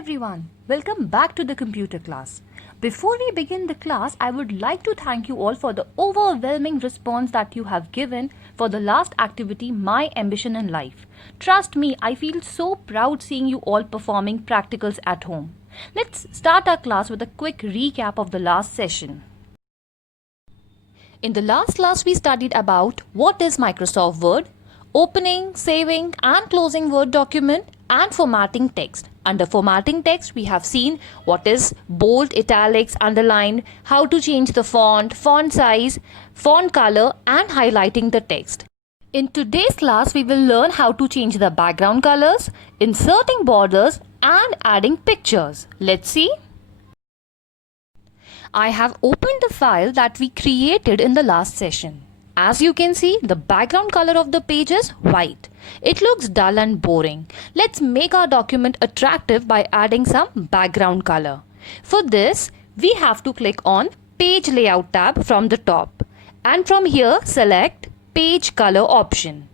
everyone, welcome back to the computer class. Before we begin the class, I would like to thank you all for the overwhelming response that you have given for the last activity, My Ambition in Life. Trust me, I feel so proud seeing you all performing practicals at home. Let's start our class with a quick recap of the last session. In the last class, we studied about what is Microsoft Word, opening, saving and closing Word document and formatting text. Under formatting text, we have seen what is bold, italics, underline, how to change the font size, font color and highlighting the text. In today's class, we will learn how to change the background colors, inserting borders and adding pictures. Let's see. I have opened the file that we created in the last session. As you can see, the background color of the page is white. It looks dull and boring. Let's make our document attractive by adding some background color. For this, we have to click on Page Layout tab from the top. And from here, select Page Color option.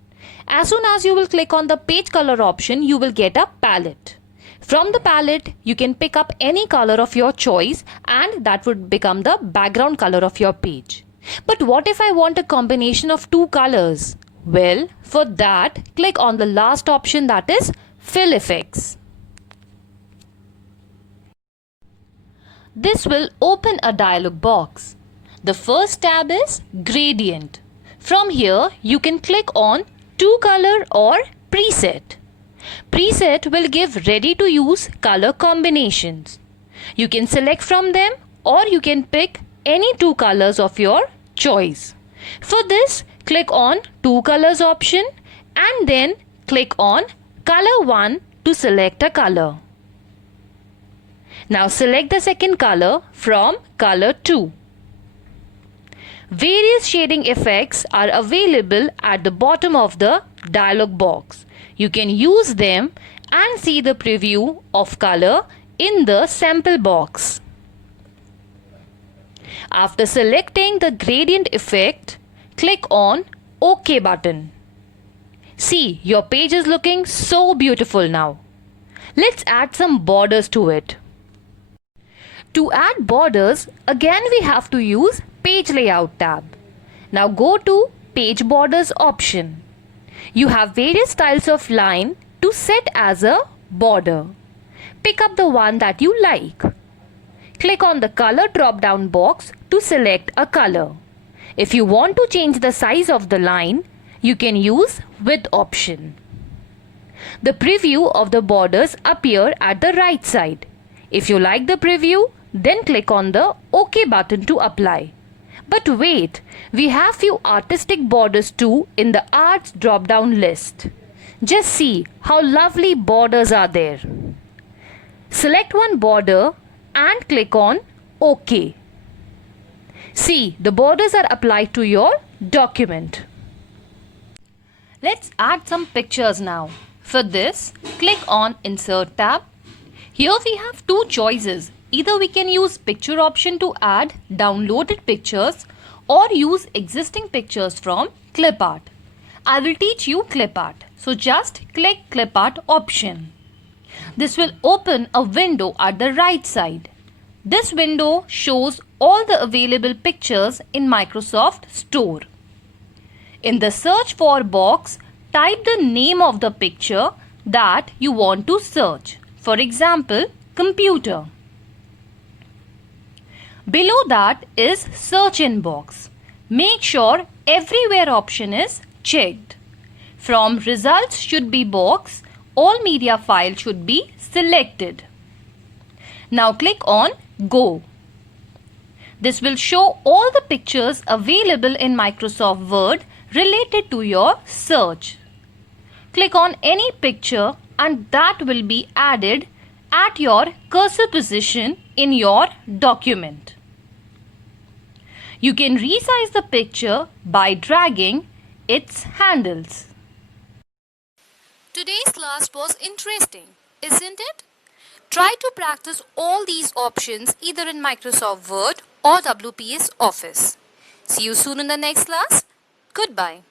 As soon as you will click on the Page Color option, you will get a palette. From the palette, you can pick up any color of your choice and that would become the background color of your page. But what if I want a combination of two colors? Well, for that, click on the last option, that is Fill Effects. This will open a dialog box. The first tab is Gradient. From here, you can click on To Color or Preset. Preset will give ready-to-use color combinations. You can select from them or you can pick any two colors of your choice. For this, click on Two Colors option and then click on Color 1 to select a color. Now select the second color from Color 2. Various shading effects are available at the bottom of the dialog box. You can use them and see the preview of color in the sample box. After selecting the gradient effect, click on OK button. See, your page is looking so beautiful now. Let's add some borders to it. To add borders, again we have to use Page Layout tab. Now go to Page Borders option. You have various styles of line to set as a border. Pick up the one that you like. Click on the color drop-down box to select a color. If you want to change the size of the line, you can use Width option. The preview of the borders appear at the right side. If you like the preview, then click on the OK button to apply. But wait, we have few artistic borders too in the Arts drop-down list. Just see how lovely borders are there. Select one border and click on OK. See, the borders are applied to your document. Let's add some pictures now. For this, click on Insert tab. Here we have two choices. Either we can use Picture option to add downloaded pictures or use existing pictures from ClipArt. I will teach you ClipArt. So just click ClipArt option. This will open a window at the right side. This window shows all the available pictures in Microsoft Store. In the search for box, type the name of the picture that you want to search. For example, computer. Below that is search in box. Make sure everywhere option is checked. From results should be box, all media file should be selected. Now click on Go. This will show all the pictures available in Microsoft Word related to your search. Click on any picture and that will be added at your cursor position in your document. You can resize the picture by dragging its handles. Today's class was interesting, isn't it? Try to practice all these options either in Microsoft Word or WPS Office. See you soon in the next class. Goodbye.